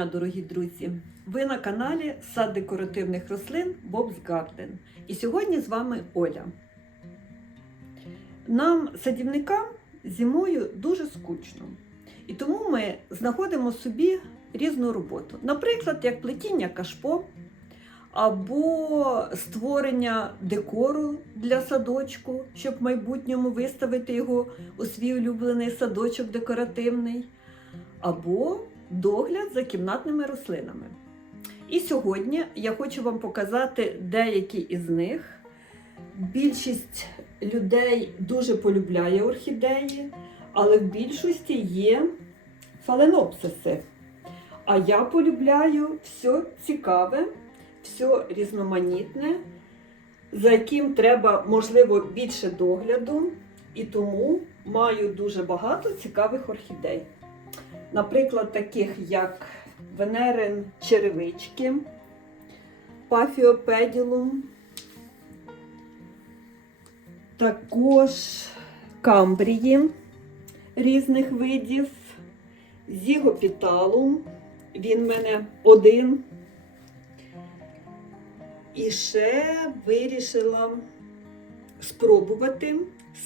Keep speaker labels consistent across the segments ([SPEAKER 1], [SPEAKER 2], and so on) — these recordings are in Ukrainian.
[SPEAKER 1] дня, дорогі друзі! Ви на каналі Сад декоративних рослин Bob's Garden. І сьогодні з вами Оля. Нам, садівникам, зимою дуже скучно. І тому ми знаходимо собі різну роботу. Наприклад, як плетіння кашпо або створення декору для садочку, щоб в майбутньому виставити його у свій улюблений садочок декоративний, або догляд за кімнатними рослинами. І сьогодні я хочу вам показати деякі із них. Більшість людей дуже полюбляє орхідеї, але в більшості є фаленопсиси. А я полюбляю все цікаве, все різноманітне, за яким треба, можливо, більше догляду, і тому маю дуже багато цікавих орхідей. Наприклад, таких як Венерин черевички, пафіопеділум, також камбрії різних видів, зігопіталум, він в мене один. І ще вирішила спробувати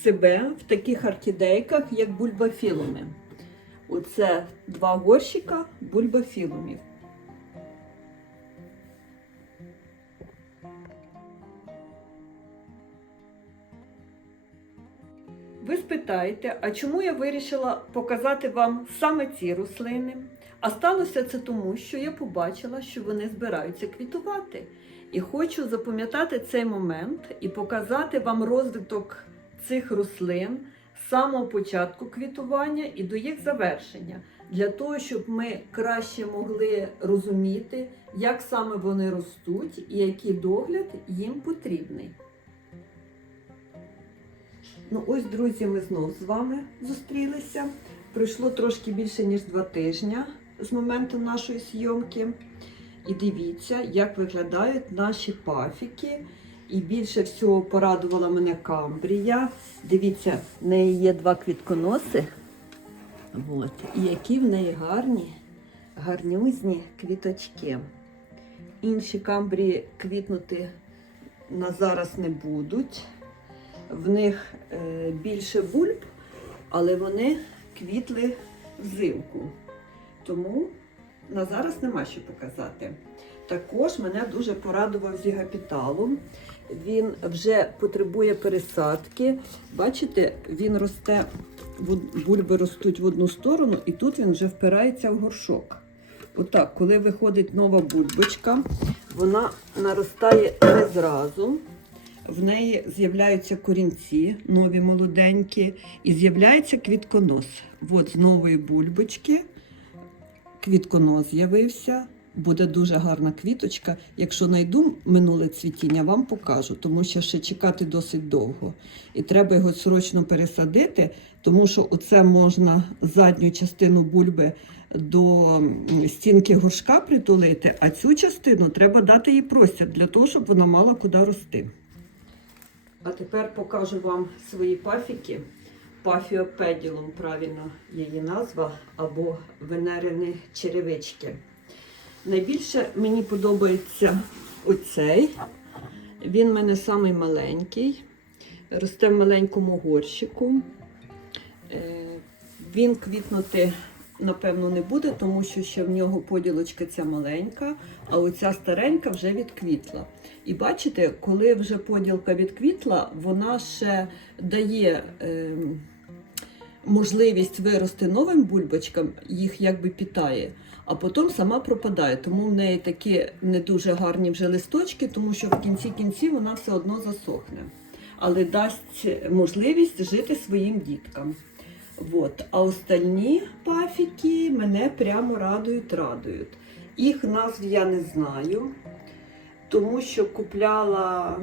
[SPEAKER 1] себе в таких орхідейках, як бульбафілуми. Оце два горщика бульбафілумів. Ви спитаєте, а чому я вирішила показати вам саме ці рослини? А сталося це тому, що я побачила, що вони збираються квітувати. І хочу запам'ятати цей момент і показати вам розвиток цих рослин з самого початку квітування і до їх завершення, для того, щоб ми краще могли розуміти, як саме вони ростуть і який догляд їм потрібний. Ну, ось, друзі, ми знов з вами зустрілися. Пройшло трошки більше, ніж два тижні з моменту нашої зйомки. І дивіться, як виглядають наші пафіки. І більше всього порадувала мене камбрія. Дивіться, в неї є два квітконоси. От. І які в неї гарні, гарнюзні квіточки. Інші камбрії квітнути на зараз не будуть. В них е, більше бульб, але вони квітли взимку. Тому на зараз нема що показати. Також мене дуже порадував зігапіталум. Він вже потребує пересадки. Бачите, він росте, бульби ростуть в одну сторону, і тут він вже впирається в горшок. Отак, коли виходить нова бульбочка, вона наростає не зразу. В неї з'являються корінці, нові молоденькі, і з'являється квітконос. От з нової бульбочки квітконос з'явився. Буде дуже гарна квіточка. Якщо знайду минуле цвітіння, вам покажу, тому що ще чекати досить довго. І треба його срочно пересадити, тому що оце можна задню частину бульби до стінки горшка притулити, а цю частину треба дати їй простір для того, щоб вона мала куди рости. А тепер покажу вам свої пафіки. Пафіопеділум, правильно її назва, або венерини черевички. Найбільше мені подобається оцей. Він в мене самий маленький, росте в маленькому горщику. Е, Він квітнути, напевно, не буде, тому що ще в нього поділочка ця маленька, а оця старенька вже відквітла. І бачите, коли вже поділка відквітла, вона ще дає е, можливість вирости новим бульбочкам, їх якби питає, а потім сама пропадає. Тому в неї такі не дуже гарні вже листочки, тому що в кінці кінці вона все одно засохне. Але дасть можливість жити своїм діткам. Вот. А остальні пафіки мене прямо радують, радують. Їх назв я не знаю тому що купляла,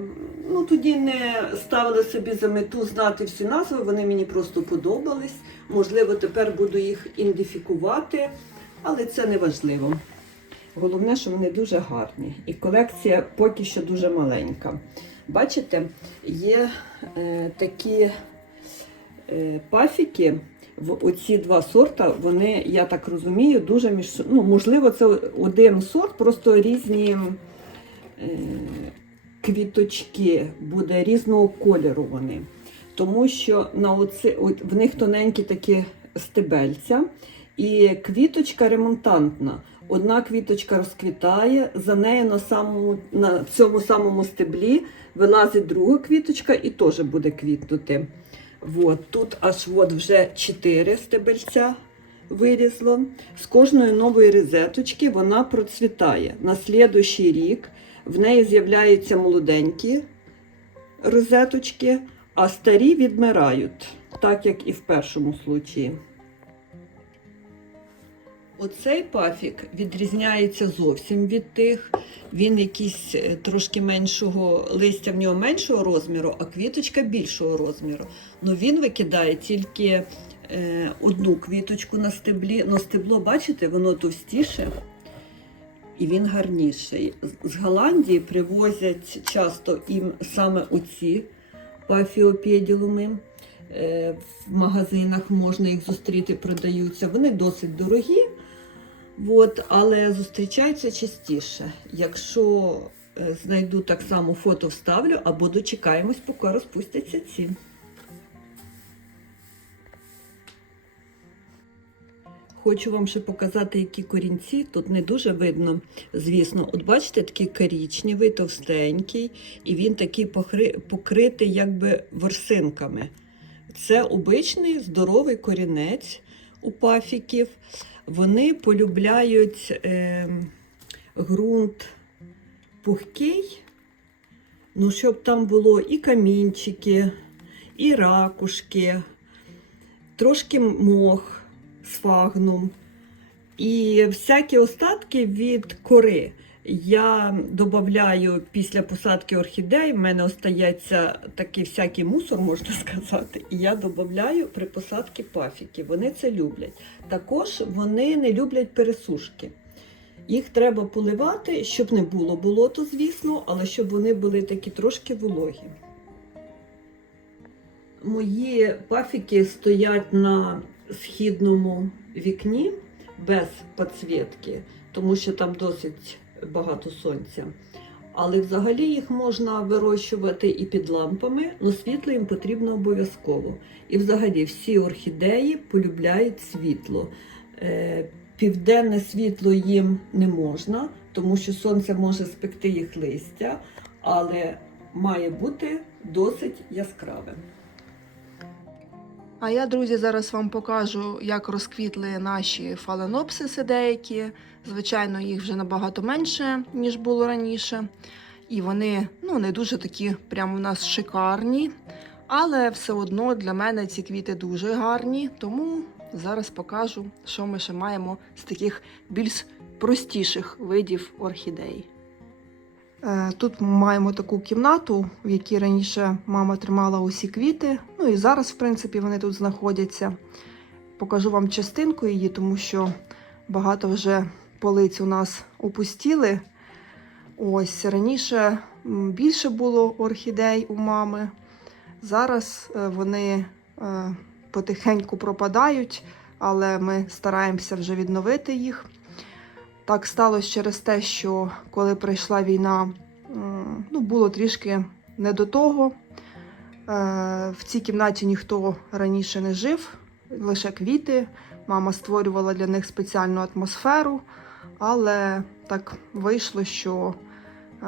[SPEAKER 1] ну тоді не ставила собі за мету знати всі назви, вони мені просто подобались. Можливо, тепер буду їх ідентифікувати, але це не важливо. Головне, що вони дуже гарні. І колекція поки що дуже маленька. Бачите, є е, такі е, пафіки, в оці два сорта, вони, я так розумію, дуже між ну, можливо, це один сорт, просто різні е, квіточки, буде різного кольору вони. Тому що на оці, в них тоненькі такі стебельця, і квіточка ремонтантна. Одна квіточка розквітає, за нею на, самому, на цьому самому стеблі вилазить друга квіточка і теж буде квітнути. От, тут аж от вже 4 стебельця вирізло. З кожної нової розеточки вона процвітає. На слідуючий рік в неї з'являються молоденькі розеточки, а старі відмирають, так як і в першому случаї. Оцей пафік відрізняється зовсім від тих. Він якийсь е, трошки меншого листя в нього меншого розміру, а квіточка більшого розміру. Ну він викидає тільки е, одну квіточку на стеблі. Ну, стебло, бачите, воно товстіше і він гарніший. З- Голландії привозять часто їм саме оці пафіопеділуми. Е, В магазинах можна їх зустріти, продаються. Вони досить дорогі. От, але зустрічаються частіше. Якщо е, знайду так само фото вставлю, або дочекаємось, поки розпустяться ці. Хочу вам ще показати, які корінці. Тут не дуже видно, звісно. От бачите, такий корічневий, товстенький, і він такий покритий якби ворсинками. Це обичний здоровий корінець у пафіків. Вони полюбляють е, ґрунт пухкий, ну, щоб там було і камінчики, і ракушки, трошки мох, сфагнум і всякі остатки від кори. Я додаю після посадки орхідей, в мене остається такий всякий мусор, можна сказати, і я додаю при посадці пафіки. Вони це люблять. Також вони не люблять пересушки. Їх треба поливати, щоб не було болото, звісно, але щоб вони були такі трошки вологі. Мої пафіки стоять на східному вікні без підсвітки, тому що там досить багато сонця. Але взагалі їх можна вирощувати і під лампами, але світло їм потрібно обов'язково. І взагалі всі орхідеї полюбляють світло. Е, Південне світло їм не можна, тому що сонце може спекти їх листя, але має бути досить яскравим.
[SPEAKER 2] А я, друзі, зараз вам покажу, як розквітли наші фаленопсиси деякі. Звичайно, їх вже набагато менше, ніж було раніше. І вони ну, не дуже такі прямо у нас шикарні. Але все одно для мене ці квіти дуже гарні. Тому зараз покажу, що ми ще маємо з таких більш простіших видів орхідей. Е, Тут ми маємо таку кімнату, в якій раніше мама тримала усі квіти. Ну і зараз, в принципі, вони тут знаходяться. Покажу вам частинку її, тому що багато вже полиць у нас опустіли. Ось раніше більше було орхідей у мами. Зараз е, вони е, потихеньку пропадають, але ми стараємося вже відновити їх. Так сталося через те, що коли прийшла війна, ну, було трішки не до того. Е, В цій кімнаті ніхто раніше не жив, лише квіти. Мама створювала для них спеціальну атмосферу, але так вийшло, що е,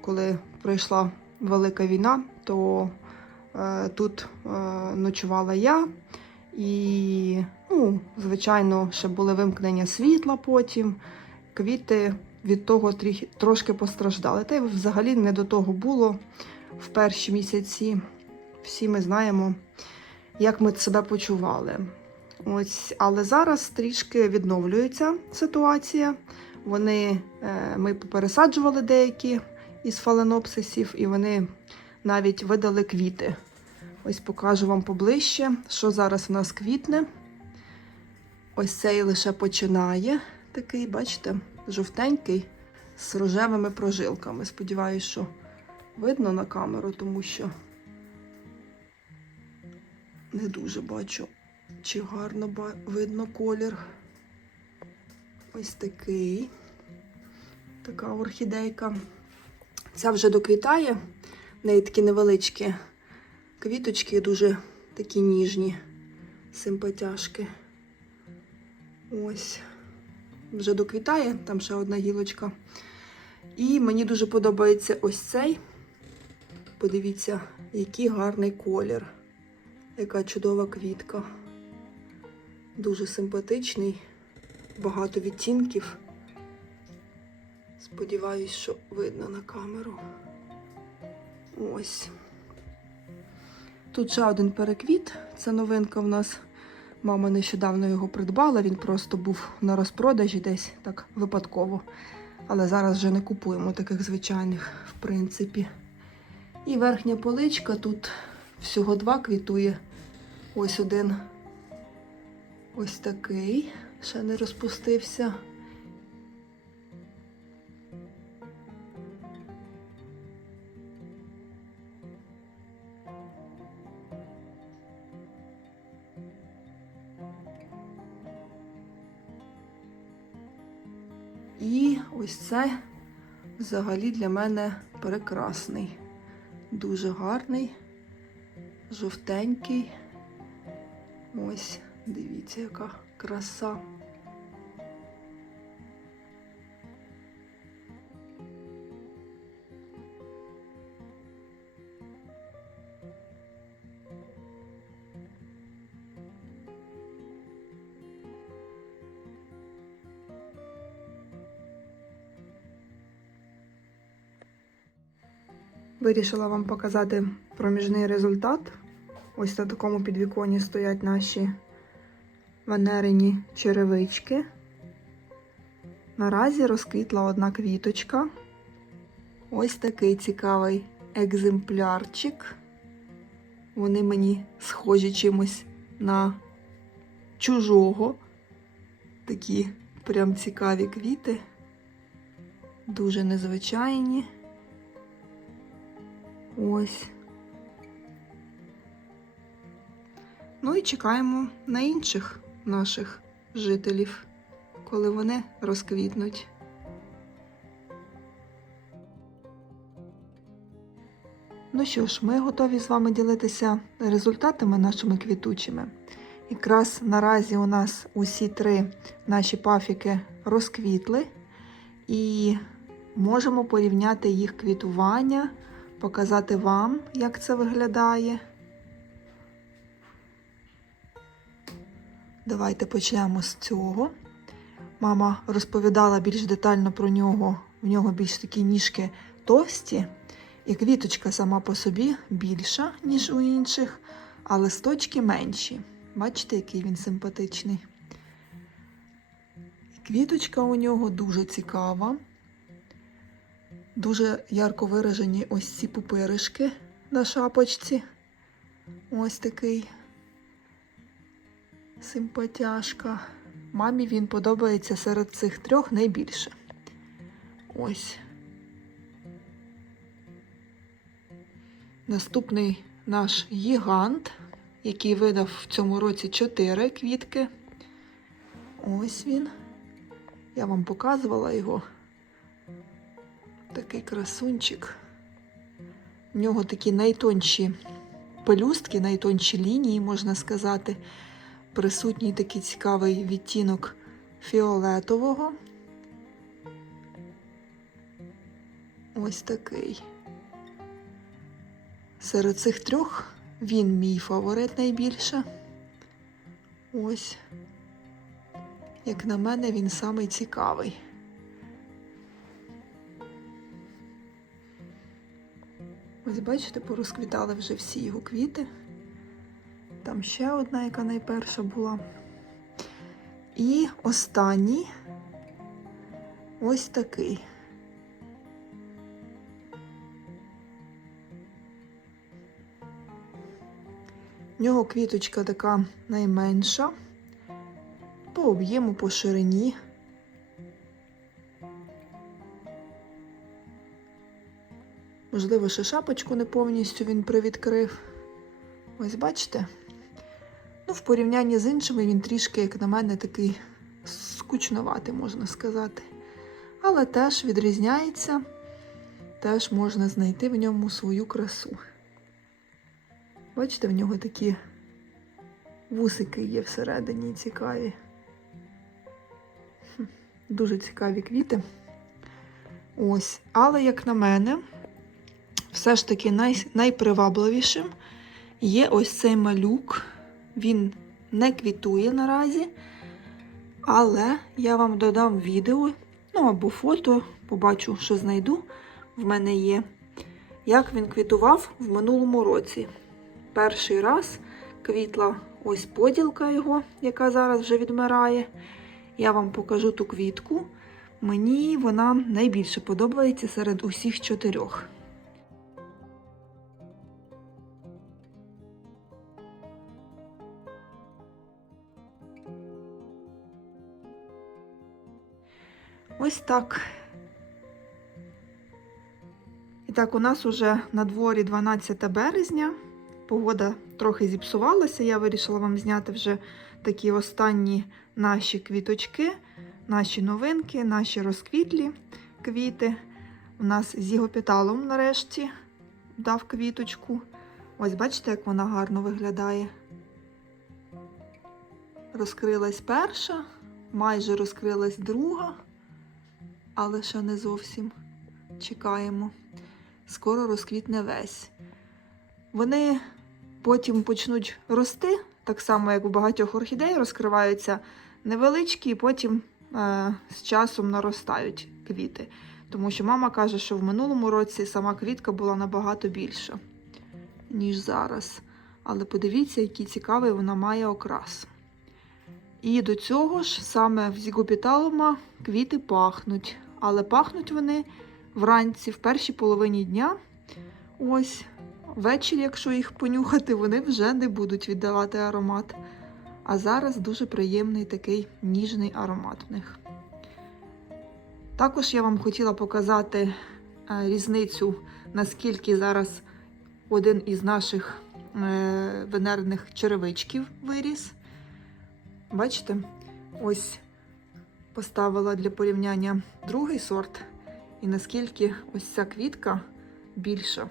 [SPEAKER 2] коли прийшла велика війна, то е, тут е, ночувала я. І, ну, звичайно, ще були вимкнення світла потім. Квіти від того трошки постраждали. Та й взагалі не до того було в перші місяці. Всі ми знаємо, як ми себе почували. Ось, але зараз трішки відновлюється ситуація. Вони, е, ми пересаджували деякі із фаленопсисів, і вони навіть видали квіти. Ось покажу вам поближче, що зараз в нас квітне. Ось цей лише починає. Такий, бачите, жовтенький з рожевими прожилками. Сподіваюсь, що видно на камеру, тому що не дуже бачу. Чи гарно видно колір. Ось такий. Така орхідейка. Ця вже доквітає. В неї такі невеличкі квіточки, дуже такі ніжні, симпатяшки. Ось. Вже доквітає, там ще одна гілочка. І мені дуже подобається ось цей. Подивіться, який гарний колір. Яка чудова квітка. Дуже симпатичний, багато відтінків. Сподіваюсь, що видно на камеру. Ось. Тут ще один переквіт. Це новинка в нас. Мама нещодавно його придбала, він просто був на розпродажі десь так випадково. Але зараз вже не купуємо таких звичайних, в принципі. І верхня поличка тут всього два квітує. Ось один ось такий, ще не розпустився. І ось це взагалі для мене прекрасний. Дуже гарний, жовтенький. Ось, дивіться, яка краса. Вирішила вам показати проміжний результат. Ось на такому підвіконі стоять наші венерині черевички. Наразі розквітла одна квіточка. Ось такий цікавий екземплярчик. Вони мені схожі чимось на чужого. Такі прям цікаві квіти. Дуже незвичайні. Ось. Ну і чекаємо на інших наших жителів, коли вони розквітнуть. Ну що ж, ми готові з вами ділитися результатами нашими квітучими. Якраз наразі у нас усі три наші пафіки розквітли, і можемо порівняти їх квітування, показати вам, як це виглядає. Давайте почнемо з цього. Мама розповідала більш детально про нього. В нього більш такі ніжки товсті, і квіточка сама по собі більша, ніж у інших, а листочки менші. Бачите, який він симпатичний. Квіточка у нього дуже цікава. Дуже ярко виражені ось ці пупиришки на шапочці. Ось такий симпатяшка. Мамі він подобається серед цих трьох найбільше. Ось. Наступний наш гігант, який видав в цьому році 4 квітки. Ось він. Я вам показувала його. Такий красунчик. В нього такі найтонші пелюстки, найтонші лінії, можна сказати. Присутній такий цікавий відтінок фіолетового. Ось такий. Серед цих трьох він мій фаворит найбільше. Ось. Як на мене, він самий цікавий. Ось бачите, порозквітали вже всі його квіти. Там ще одна, яка найперша була. І останній ось такий. В нього квіточка така найменша, по об'єму, по ширині. Можливо, ще шапочку не повністю він привідкрив. Ось бачите? Ну, в порівнянні з іншими він трішки, як на мене, такий скучноватий, можна сказати. Але теж відрізняється, теж можна знайти в ньому свою красу. Бачите, в нього такі вусики є всередині цікаві. Дуже цікаві квіти. Ось. Але, як на мене, все ж таки най, найпривабливішим є ось цей малюк. Він не квітує наразі. Але я вам додам відео, ну або фото, побачу, що знайду. В мене є. Як він квітував в минулому році. Перший раз квітла ось поділка його, яка зараз вже відмирає. Я вам покажу ту квітку. Мені вона найбільше подобається серед усіх чотирьох. Ось так. І так, у нас уже на дворі 12 березня. Погода трохи зіпсувалася. Я вирішила вам зняти вже такі останні наші квіточки, наші новинки, наші розквітлі квіти. У нас з гігопіталом нарешті дав квіточку. Ось бачите, як вона гарно виглядає. Розкрилась перша, майже розкрилась друга, але ще не зовсім чекаємо. Скоро розквітне весь. Вони потім почнуть рости, так само, як у багатьох орхідей, розкриваються невеличкі, і потім е, з часом наростають квіти. Тому що мама каже, що в минулому році сама квітка була набагато більша, ніж зараз. Але подивіться, який цікавий вона має окрас. І до цього ж саме в зігопіталума квіти пахнуть. Але пахнуть вони вранці, в першій половині дня. Ось, ввечері, якщо їх понюхати, вони вже не будуть віддавати аромат. А зараз дуже приємний такий ніжний аромат в них. Також я вам хотіла показати е, різницю, наскільки зараз один із наших е, венерних черевичків виріс. Бачите, ось поставила для порівняння другий сорт, і наскільки ось ця квітка більша.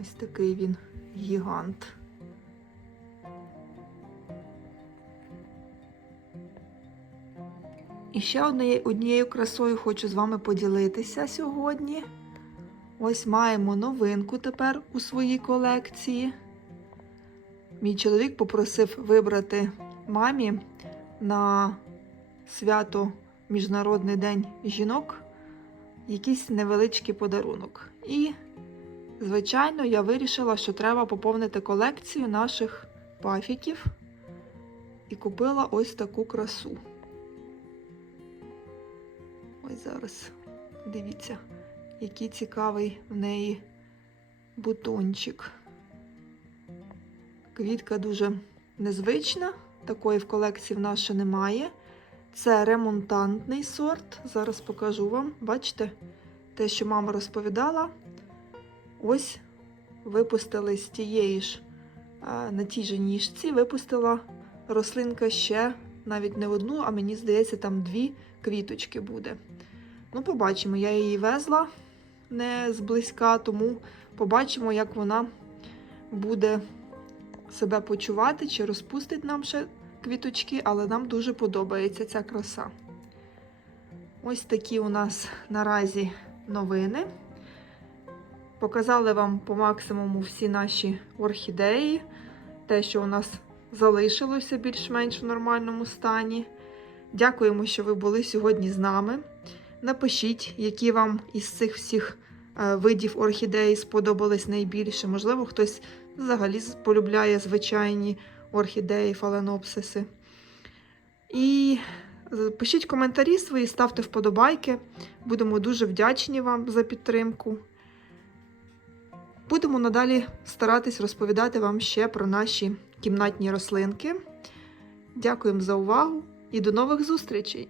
[SPEAKER 2] Ось такий він гігант. І ще однією, красою хочу з вами поділитися сьогодні. Ось маємо новинку тепер у своїй колекції. Мій чоловік попросив вибрати мамі на свято Міжнародний день жінок якийсь невеличкий подарунок. І, звичайно, я вирішила, що треба поповнити колекцію наших пафіків і купила ось таку красу. Ось зараз дивіться, який цікавий в неї бутончик. Квітка дуже незвична, такої в колекції в нас немає. Це ремонтантний сорт. Зараз покажу вам. Бачите, те, що мама розповідала. Ось випустили з тієї ж е, на тій же ніжці, випустила рослинка ще навіть не одну, а мені здається, там дві квіточки буде. Ну, побачимо, я її везла не зблизька, тому побачимо, як вона буде себе почувати, чи розпустить нам ще квіточки, але нам дуже подобається ця краса. Ось такі у нас наразі новини. Показали вам по максимуму всі наші орхідеї, те, що у нас залишилося більш-менш в нормальному стані. Дякуємо, що ви були сьогодні з нами. Напишіть, які вам із цих всіх е, видів орхідеї сподобались найбільше. Можливо, хтось взагалі полюбляє звичайні орхідеї, фаленопсиси. І е, пишіть коментарі свої, ставте вподобайки. Будемо дуже вдячні вам за підтримку. Будемо надалі старатись розповідати вам ще про наші кімнатні рослинки. Дякуємо за увагу і до нових зустрічей!